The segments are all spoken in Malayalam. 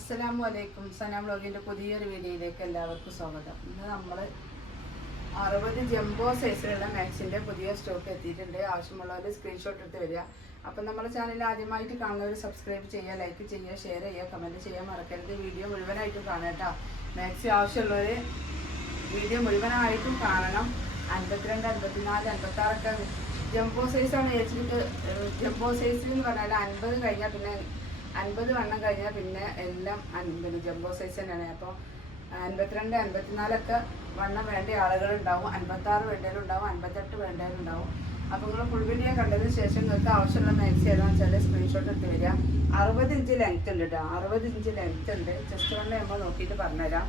അസ്സലാമു അലൈക്കും. സന വ്ളോഗിൻ്റെ പുതിയൊരു വീഡിയോയിലേക്ക് എല്ലാവർക്കും സ്വാഗതം. ഇന്ന് നമ്മൾ 60 ജംബോ സൈസിലുള്ള മാക്സിൻ്റെ പുതിയ സ്റ്റോക്ക് എത്തിയിട്ടുണ്ട്. ആവശ്യമുള്ളവർ സ്ക്രീൻഷോട്ട് എടുത്ത് വരിക. അപ്പം നമ്മുടെ ചാനൽ ആദ്യമായിട്ട് കാണുന്നവർ സബ്സ്ക്രൈബ് ചെയ്യുക, ലൈക്ക് ചെയ്യുക, ഷെയർ ചെയ്യുക, കമൻറ്റ് ചെയ്യാൻ മറക്കരുത്. വീഡിയോ മുഴുവനായിട്ടും കാണാം കേട്ടോ. മാക്സി ആവശ്യമുള്ളവർ വീഡിയോ മുഴുവനായിട്ടും കാണണം. 52, 54, 56 ജംബോ സൈസാണ് ഏച്ചിട്ട്. ജംബോ സൈസിൽ എന്ന് പറഞ്ഞാൽ 50 കഴിഞ്ഞാൽ പിന്നെ 50 വണ്ണം കഴിഞ്ഞാൽ പിന്നെ എല്ലാം ജംബോ സൈസ് തന്നെയാണ്. അപ്പോൾ 52, 54 വണ്ണം വേണ്ട ആളുകളുണ്ടാവും, 56 വേണ്ടവരുണ്ടാവും, 58 വേണ്ടവരുണ്ടാവും. അപ്പോൾ നിങ്ങൾ ഫുൾ വീഡിയോ കണ്ടതിന് ശേഷം നിങ്ങൾക്ക് ആവശ്യമുള്ള മാക്സി ഏതാണെന്ന് വെച്ചാൽ സ്ക്രീൻഷോട്ട് എടുത്ത് വരിക. 60 ഇഞ്ച് ലെങ്ത് ഉണ്ട് കേട്ടോ. 60 ഇഞ്ച് ലെങ്ത് ഉണ്ട്. ജസ്റ്റ് കൊണ്ട് നമ്മൾ നോക്കിയിട്ട് പറഞ്ഞുതരാം.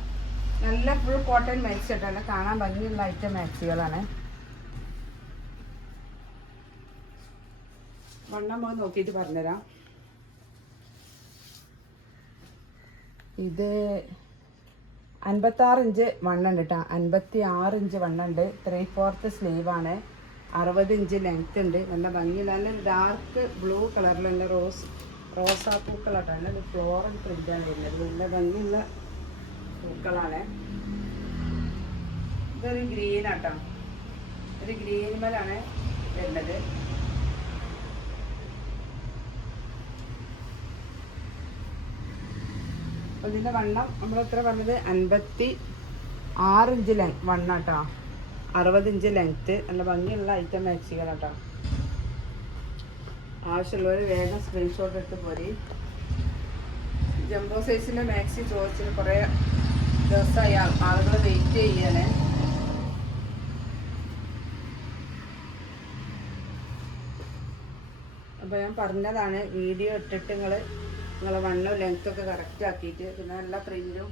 നല്ല ഫുൾ കോട്ടൺ മാക്സി ഇട്ടാണ്, കാണാൻ ഭംഗിയുള്ള ഐറ്റം മാക്സികളാണ്. വണ്ണം നമ്മൾ നോക്കിയിട്ട് പറഞ്ഞുതരാം. ഇത് 56 ഇഞ്ച് വണ്ണുണ്ട് കേട്ടോ. 56 ഇഞ്ച് വണ്ണുണ്ട്. 3/4 സ്ലീവാണ്. 60 ഇഞ്ച് ലെങ്ത് ഉണ്ട്. നല്ല ഭംഗിയുള്ള നല്ല ഡാർക്ക് ബ്ലൂ കളറിലുള്ള റോസാ പൂക്കളാട്ടോ. നല്ല ഫ്ലോറൽ പ്രിൻ്റാണ് വരുന്നത്. നല്ല ഭംഗിയുള്ള പൂക്കളാണ്. ഇതൊരു ഗ്രീനാട്ടോ. ഒരു ഗ്രീൻ മേലാണ് വരുന്നത്. ഇതിൻ്റെ വണ്ണം നമ്മൾ എത്ര പറഞ്ഞത് 56 ഇഞ്ച് വണ്ണാട്ടോ. 60 inch length. നല്ല ഭംഗിയുള്ള ഐറ്റം മാക്സികളാട്ടോ. ആവശ്യമുള്ളവർ വേഗം സ്ക്രീൻഷോട്ട് എടുത്ത് പോരി. ജംബോ സൈസിൻ്റെ മാക്സി ചോദിച്ചിട്ട് കുറേ ദിവസമായി ആളുകൾ വെയിറ്റ് ചെയ്യാണ്. അപ്പോൾ ഞാൻ പറഞ്ഞതാണ്, വീഡിയോ ഇട്ടിട്ട് നിങ്ങളെ വണ്ണവും ലെങ്ത്തൊക്കെ കറക്റ്റ് ആക്കിയിട്ട് പിന്നെ എല്ലാ പ്രിൻറ്റും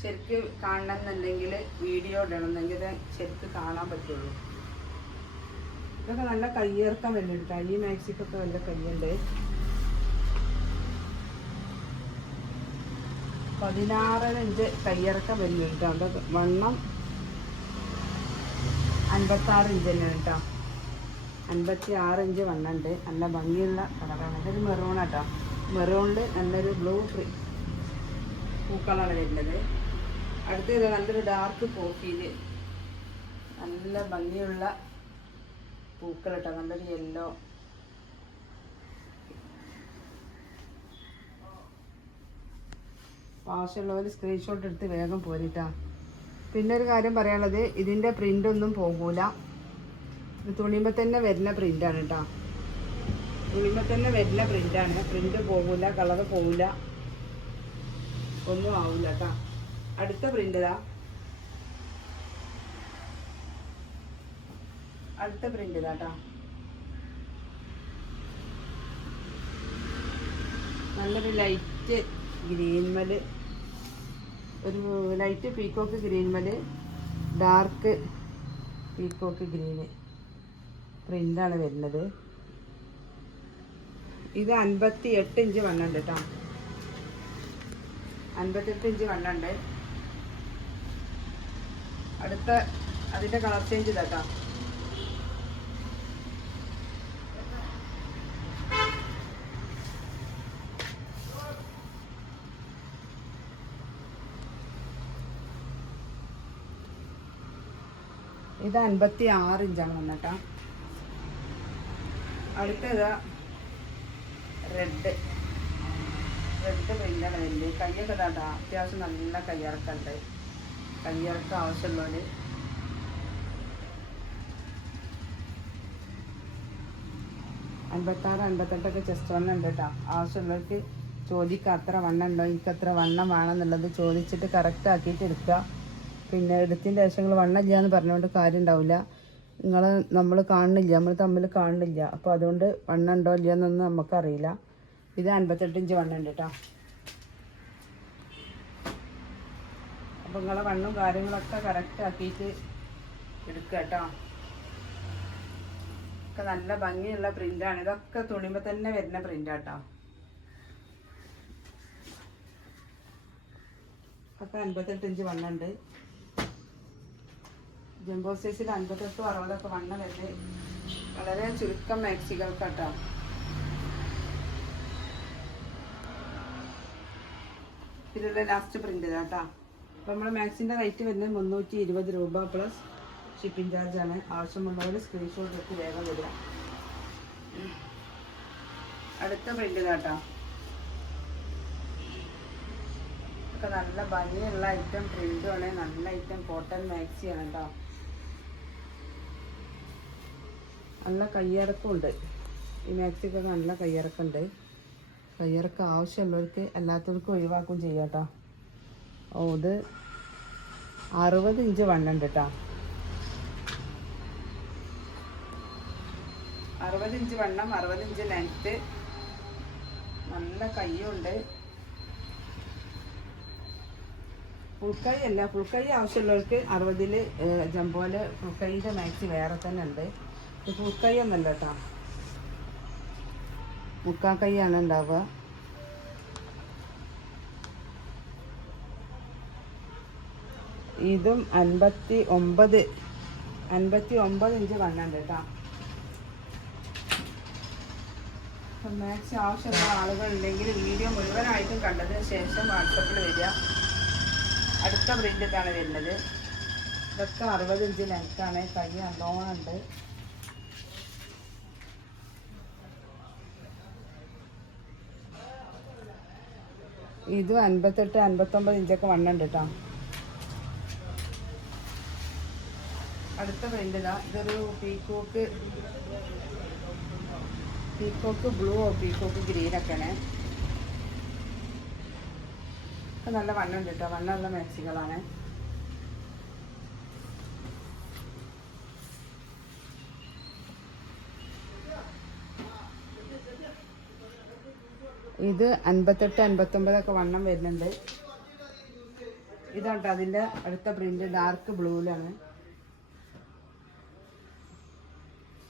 ശരിക്ക് കാണണമെന്നുണ്ടെങ്കിൽ വീഡിയോ ഇടണമെന്നെങ്കിൽ ശരിക്ക് കാണാൻ പറ്റുള്ളൂ. ഇതൊക്കെ നല്ല കയ്യിറക്കം വരുന്നുണ്ട്. ഈ മാക്സിക്കൊക്കെ നല്ല കയ്യുണ്ട്. 16 ഇഞ്ച് കയ്യിറക്കം വരുന്നുണ്ട് കേട്ടോ. വണ്ണം 56 ഇഞ്ച് തന്നെയാണ് കേട്ടോ. 56 ഇഞ്ച് വണ്ണുണ്ട്. നല്ല ഭംഗിയുള്ള കളറാണ്. ഇതൊരു മെറൂണാട്ടോ. മെറൂണിൽ നല്ലൊരു ബ്ലൂ പൂക്കളാണ് വരുന്നത്. അടുത്തത് നല്ലൊരു ഡാർക്ക് കോഫിയിൽ നല്ല ഭംഗിയുള്ള പൂക്കൾ കേട്ടോ. നല്ലൊരു യെല്ലോ. ആവശ്യമുള്ളവർ സ്ക്രീൻഷോട്ട് എടുത്ത് വേഗം പോരിട്ടാ. പിന്നെ ഒരു കാര്യം പറയാനുള്ളത്, ഇതിൻ്റെ പ്രിൻ്റൊന്നും പോകൂല. ഇത് തുണിയുമ്പോൾ തന്നെ വരുന്ന പ്രിൻ്റാണ് കേട്ടോ. തുണിയുമ്പോൾ തന്നെ വരുന്ന പ്രിൻ്റാണ്. പ്രിൻ്റ് പോകില്ല, കളറ് പോകില്ല, ഒന്നും ആവില്ല കേട്ടോ. അടുത്ത പ്രിൻ്റ് ഇതാ. അടുത്ത പ്രിൻ്റ് ഇതാ കേട്ടോ. നല്ലൊരു ലൈറ്റ് ഗ്രീൻമൽ, ഒരു ലൈറ്റ് പീക്കോക്ക് ഗ്രീൻമൽ ഡാർക്ക് പീക്കോക്ക് ഗ്രീന് പ്രിൻ്റാണ് വരുന്നത്. ഇത് 58 ഇഞ്ച് വണ്ണുണ്ട് കേട്ടോ. 58 ഇഞ്ച് വണ്ണുണ്ട്. അടുത്ത അതിൻ്റെ കളർ ചേഞ്ച് ഇതാട്ടോ. ഇത് 56 ഇഞ്ചാണ് വന്നിട്ടാ. അടുത്തത് റെഡ് പ്രിൻ്റാണ് വരുന്നത്. കയ്യൊക്കെ ഇതാട്ടോ. അത്യാവശ്യം നല്ല കയ്യിറക്കുണ്ട്. കയ്യിറക്കം ആവശ്യമുള്ളവർ 56, 58 ചെസ്റ്റ് വണ്ണം ഉണ്ട് കേട്ടോ. ആവശ്യമുള്ളവർക്ക് ചോദിക്കുക അത്ര വണ്ണം ഉണ്ടോ, എനിക്ക് അത്ര വണ്ണം വേണമെന്നുള്ളത് ചോദിച്ചിട്ട് കറക്റ്റ് ആക്കിയിട്ട് എടുക്കുക. പിന്നെ എടുത്തതിൻ്റെ ശേഷം വണ്ണം ഇല്ല എന്ന് പറഞ്ഞുകൊണ്ട് കാര്യം ഉണ്ടാവില്ല. നമ്മൾ കാണുന്നില്ല, നമ്മൾ തമ്മിൽ കാണുന്നില്ല. അപ്പോൾ അതുകൊണ്ട് വണ്ണം ഉണ്ടോ ഇല്ല എന്നൊന്നും നമുക്കറിയില്ല. ഇത് 58 ഇഞ്ച് വണ്ണുണ്ട് കേട്ടോ. അപ്പോൾ നിങ്ങളെ വണ്ണും കാര്യങ്ങളൊക്കെ കറക്റ്റ് ആക്കിയിട്ട് എടുക്കുക കേട്ടോ. ഒക്കെ നല്ല ഭംഗിയുള്ള പ്രിൻ്റാണ്. ഇതൊക്കെ തുണിയുമ്പോൾ തന്നെ വരുന്ന പ്രിൻ്റാട്ടോ. ഒക്കെ 58 ഇഞ്ച് വണ്ണുണ്ട്. ജംബോ സൈസിൽ 58, 60 വണ്ണം വരുന്നത്. വളരെ ചുരുക്കം മാക്സികൾക്കാട്ടോ. ഇതിലുള്ള ലാസ്റ്റ് പ്രിൻ്റ് കേട്ടോ. അപ്പോൾ നമ്മുടെ മാക്സിൻ്റെ റേറ്റ് വരുന്നത് 320 രൂപ പ്ലസ് ഷിപ്പിംഗ് ചാർജാണ്. ആവശ്യമുള്ളവർ സ്ക്രീൻഷോട്ട് എടുത്ത് വേഗം വരിക. അടുത്ത പ്രിൻ്റ് കേട്ടോ. ഒക്കെ നല്ല ഭംഗിയുള്ള ഐറ്റം പ്രിൻ്റുമാണ്. നല്ല ഐറ്റം കോട്ടൺ മാക്സിയാണ് കേട്ടോ. നല്ല കയ്യിറക്കമുണ്ട്. ഈ മാക്സിക്കൊക്കെ നല്ല കയ്യിറക്കമുണ്ട്. കയ്യിറക്കം ആവശ്യമുള്ളവർക്ക് എല്ലാത്തവർക്കും ഒഴിവാക്കും ചെയ്യാം കേട്ടോ. ഓ ഇത് 60 ഇഞ്ച് വണ്ണുണ്ട് കേട്ടോ. 60 ഇഞ്ച് വണ്ണം, 60 ഇഞ്ച് ലെങ്ത്ത്, നല്ല കയ്യുണ്ട്. ഫുൾക്കൈ അല്ല, ഫുൾക്കൈ ആവശ്യമുള്ളവർക്ക് 60-ൽ ജംബോയില് ഫുൾക്കൈൻ്റെ മാക്സി വേറെ തന്നെ ഉണ്ട്. ഇത് ഫുൾക്കൈ ഒന്നല്ല കേട്ടോ, മുക്കാൽ കൈയാണ് ഉണ്ടാവുക. ഇതും 59 ഇഞ്ച് വണ്ണുണ്ട് കേട്ടോ. മാക്സി ആവശ്യമുള്ള ആളുകളുണ്ടെങ്കിൽ വീഡിയോ മുഴുവനായിട്ടും കണ്ടതിന് ശേഷം വാട്സപ്പിൽ വരിക. അടുത്ത പ്രിൻ്റ് ഇതാണ് വരുന്നത്. ഇതൊക്കെ 60 ഇഞ്ച് ലെങ്ത്താണ്. കൈ നല്ലോണം ഉണ്ട്. ഇതും 58-59 ഇഞ്ചൊക്കെ വണ്ണുണ്ട് കേട്ടോ. അടുത്ത പ്രിൻ്റ് ഇതാ. ഇതൊരു പീക്കോക്ക് ബ്ലൂവോ പീക്കോക്ക് ഗ്രീനൊക്കെയാണ്. നല്ല വണ്ണുണ്ട് കേട്ടോ. വണ്ണമുള്ള മാക്സികളാണ്. ഇത് 58-59 വണ്ണം വരുന്നുണ്ട്. ഇതാട്ടോ അതിൻ്റെ അടുത്ത പ്രിൻ്റ്. ഡാർക്ക് ബ്ലൂവിലാണ്.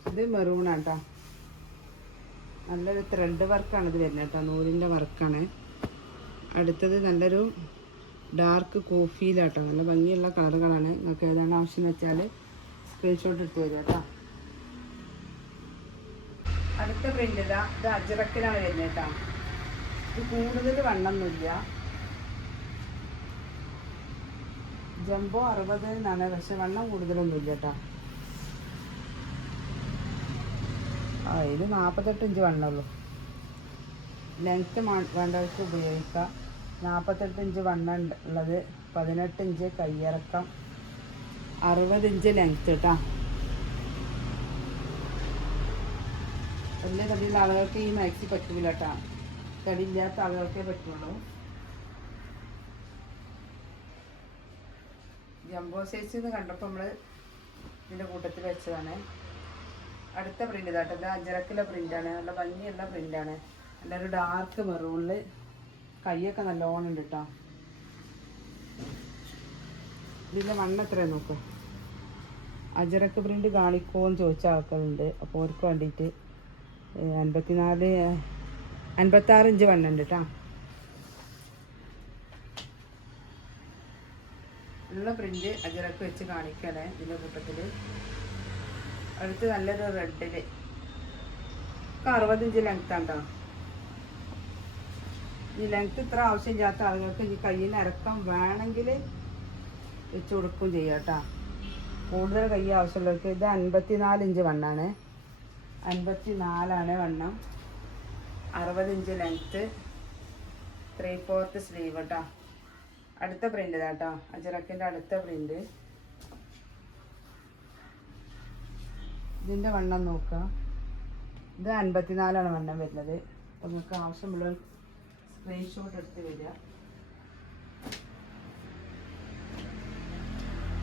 ഇത് മെറൂണാണ് കേട്ടോ. നല്ലൊരു ത്രെഡ് വർക്കാണ് ഇത് വരുന്നത് കേട്ടോ. നൂലിൻ്റെ വർക്കാണ്. അടുത്തത് നല്ലൊരു ഡാർക്ക് കോഫിയിലാട്ടോ. നല്ല ഭംഗിയുള്ള കളറുകളാണ്. നിങ്ങൾക്ക് ഏതാണ് ആവശ്യം എന്ന് വെച്ചാൽ സ്ക്രീൻഷോട്ട് എടുത്ത് തരിക കേട്ടോ. അടുത്ത പ്രിൻ്റ് ഇതാ. ഇത് അജ്രക്കിലാണ് വരുന്നത് കേട്ടോ. ഇത് കൂടുതൽ വണ്ണമൊന്നുമില്ല. ജംബോ 60 എന്നാണ്, പക്ഷെ വണ്ണം കൂടുതലൊന്നുമില്ല കേട്ടോ. ഇത് 48 ഇഞ്ച് വണ്ണമുള്ളൂ. ലെങ്ത്ത് വേണ്ടവർക്ക് ഉപയോഗിക്കാം. 48 ഇഞ്ച് വണ്ണം ഉള്ളത്, 18 ഇഞ്ച് കയ്യിറക്കം, 60 ഇഞ്ച് ലെങ്ത്ത് കേട്ടോ. വലിയ തടിയുള്ള ആളുകൾക്ക് ഈ മാക്സി പറ്റൂല കേട്ടോ. തടിയില്ലാത്ത ആളുകൾക്കേ പറ്റുള്ളൂ. ജംബോ സൈസ് എന്ന് കണ്ടപ്പോൾ നമ്മൾ ഇതിൻ്റെ കൂട്ടത്തിൽ വെച്ചതാണ്. അടുത്ത പ്രിൻ്റ് ഇതാട്ടോ. ഇത് അജറക്കിലെ പ്രിൻ്റാണ്. നല്ല ഭംഗിയുള്ള പ്രിൻ്റാണ്. നല്ലൊരു ഡാർക്ക് മെറൂണിൽ കൈയൊക്കെ നല്ലോണം ഉണ്ട് കേട്ടോ. ഇതിൻ്റെ മണ്ണ് എത്രയാണ് നോക്ക്. അജറക്ക് പ്രിൻ്റ് കാണിക്കുമോയെന്ന് ചോദിച്ച ആൾക്കാരുണ്ട്. അപ്പോൾ അവർക്ക് വേണ്ടിയിട്ട് 56 ഇഞ്ച് വണ്ണുണ്ട് കേട്ടോ. ഉള്ള പ്രിൻ്റ് അജറക്ക് വെച്ച് കാണിക്കണേ ഇതിൻ്റെ കൂട്ടത്തിൽ. അടുത്ത് നല്ലൊരു റെഡിൽ 60 ഇഞ്ച് ലെങ്ത്താണ് കേട്ടോ. ഈ ലെങ്ത്ത് ഇത്ര ആവശ്യമില്ലാത്ത ആളുകൾക്ക് ഈ കയ്യിൽ ഇറക്കം വേണമെങ്കിൽ വെച്ച് കൊടുക്കുകയും ചെയ്യാം കേട്ടോ. കൂടുതൽ കൈ ആവശ്യമുള്ളവർക്ക് ഇത് 54 ഇഞ്ച് വണ്ണാണ്. 54 വണ്ണം, 60 ഇഞ്ച് ലെങ്ത്ത്, 3/4 സ്ലീവ് കേട്ടോ. അടുത്ത പ്രിൻ്റ് ഇതാ കേട്ടോ. അജറക്കിൻ്റെ അടുത്ത പ്രിൻ്റ്. ഇതിൻ്റെ വണ്ണം നോക്കുക. ഇത് 54 വണ്ണം വരുന്നത്. അപ്പോൾ നിങ്ങൾക്ക് ആവശ്യമുള്ള സ്ക്രീൻഷോട്ട് എടുത്ത് വരിക.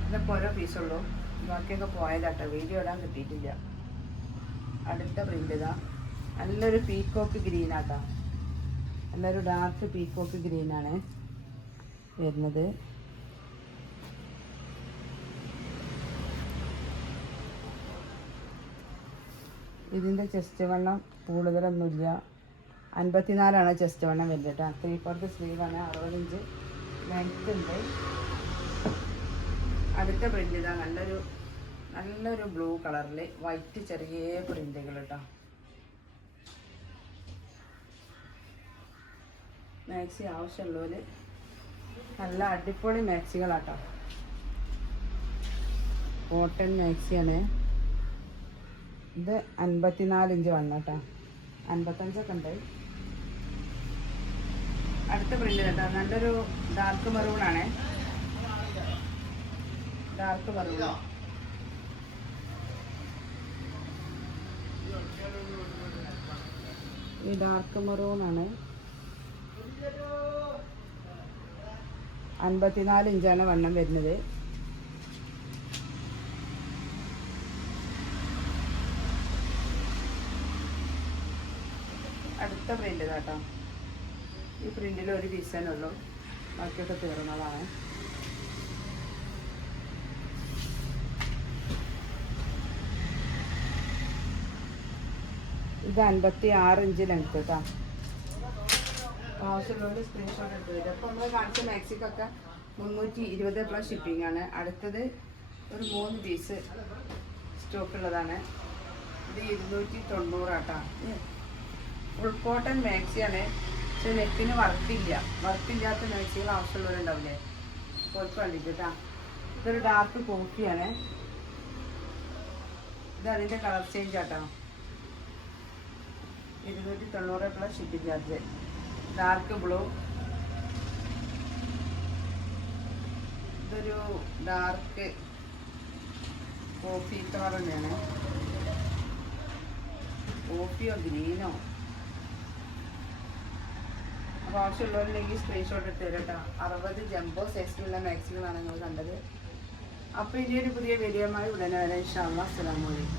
ഇതൊക്കെ ഓരോ പീസുള്ളൂ. ബാക്കിയൊക്കെ പോയതാട്ടോ. വീഡിയോ ഇടാൻ കിട്ടിയിട്ടില്ല. അടുത്ത പ്രിൻ്റ് ഇതാ. നല്ലൊരു പീക്കോക്ക് ഗ്രീനാട്ടോ. നല്ലൊരു ഡാർക്ക് പീക്കോക്ക് ഗ്രീനാണ് വരുന്നത്. ഇതിൻ്റെ ചെസ്റ്റ് വണ്ണം കൂടുതലൊന്നുമില്ല. 54 ചെസ്റ്റ് വണ്ണം വരുന്നത് കേട്ടോ. 3/4 സ്ലീവാണ്. 60 ഇഞ്ച് ലെങ്ത്ത് ഉണ്ട്. അടുത്ത പ്രിൻ്റ് ഇതാ. നല്ലൊരു ബ്ലൂ കളറിൽ വൈറ്റ് ചെറിയ പ്രിൻ്റുകൾ കേട്ടോ. മാക്സി ആവശ്യമുള്ളവർ നല്ല അടിപൊളി മാക്സികളാട്ടോ. കോട്ടൺ മാക്സിയാണ് ഇത്. 54 ഇഞ്ച് വണ്ണം കേട്ടോ. 55 ഉണ്ട്. അടുത്ത പ്രിന്റ് കേട്ടോ, നല്ലൊരു ഡാർക്ക് മെറൂണാണ്. ഡാർക്ക് മെറൂൺ, ഈ ഡാർക്ക് മെറൂണാണ്. 54 ഇഞ്ചാണ് വണ്ണം വരുന്നത്. അടുത്ത പ്രിന്റ് കേട്ടോ. ഈ പ്രിന്റിൽ ഒരു പീസേ ഉള്ളൂ, ബാക്കിയൊക്കെ തീർന്നതാണ്. ഇത് 56 ഇഞ്ച് ലെങ്ത് കേട്ടോ. ആവശ്യമുള്ളവർ സ്ക്രീൻഷോട്ട് എടുത്ത് തരും. അപ്പോൾ നമ്മൾ കാണിച്ച മാക്സിക്കൊക്കെ 320 പ്ലസ് ഷിപ്പിംഗ് ആണ്. അടുത്തത് ഒരു 3 പീസ് സ്റ്റോക്ക് ഉള്ളതാണ്. ഇത് 290 ആട്ടോ. ഫുൾ കോട്ടൺ മാക്സിയാണ്, പക്ഷെ നെക്കിന് വർക്കില്ലാത്ത മാക്സികൾ ആവശ്യമുള്ളവരുണ്ടാവില്ലേ, കുറച്ച് വേണ്ടിയിട്ട് കേട്ടോ. ഇതൊരു ഡാർക്ക് കോഫിയാണ്. ഇത് അതിൻ്റെ കളർ ചേഞ്ച് ആട്ടോ. 290 plus shipping charge. Dark blue, ഇതൊരു ഡാർക്ക് കോഫി കളർ തന്നെയാണ്. കോഫിയോ ഗ്രീനോ. അപ്പോൾ ആവശ്യമുള്ളവരുണ്ടെങ്കിൽ സ്ക്രീൻഷോട്ട് എടുത്ത് തരാം കേട്ടോ. 60 ജംബോ സൈസിലുള്ള മാക്സികളാണ് നിങ്ങൾ കണ്ടത്. അപ്പോൾ ഇനിയൊരു പുതിയ വീഡിയോയുമായി ഉടനെ വരാം. ഇൻഷാ അല്ലാഹ്. അസ്സലാമു അലൈക്കും.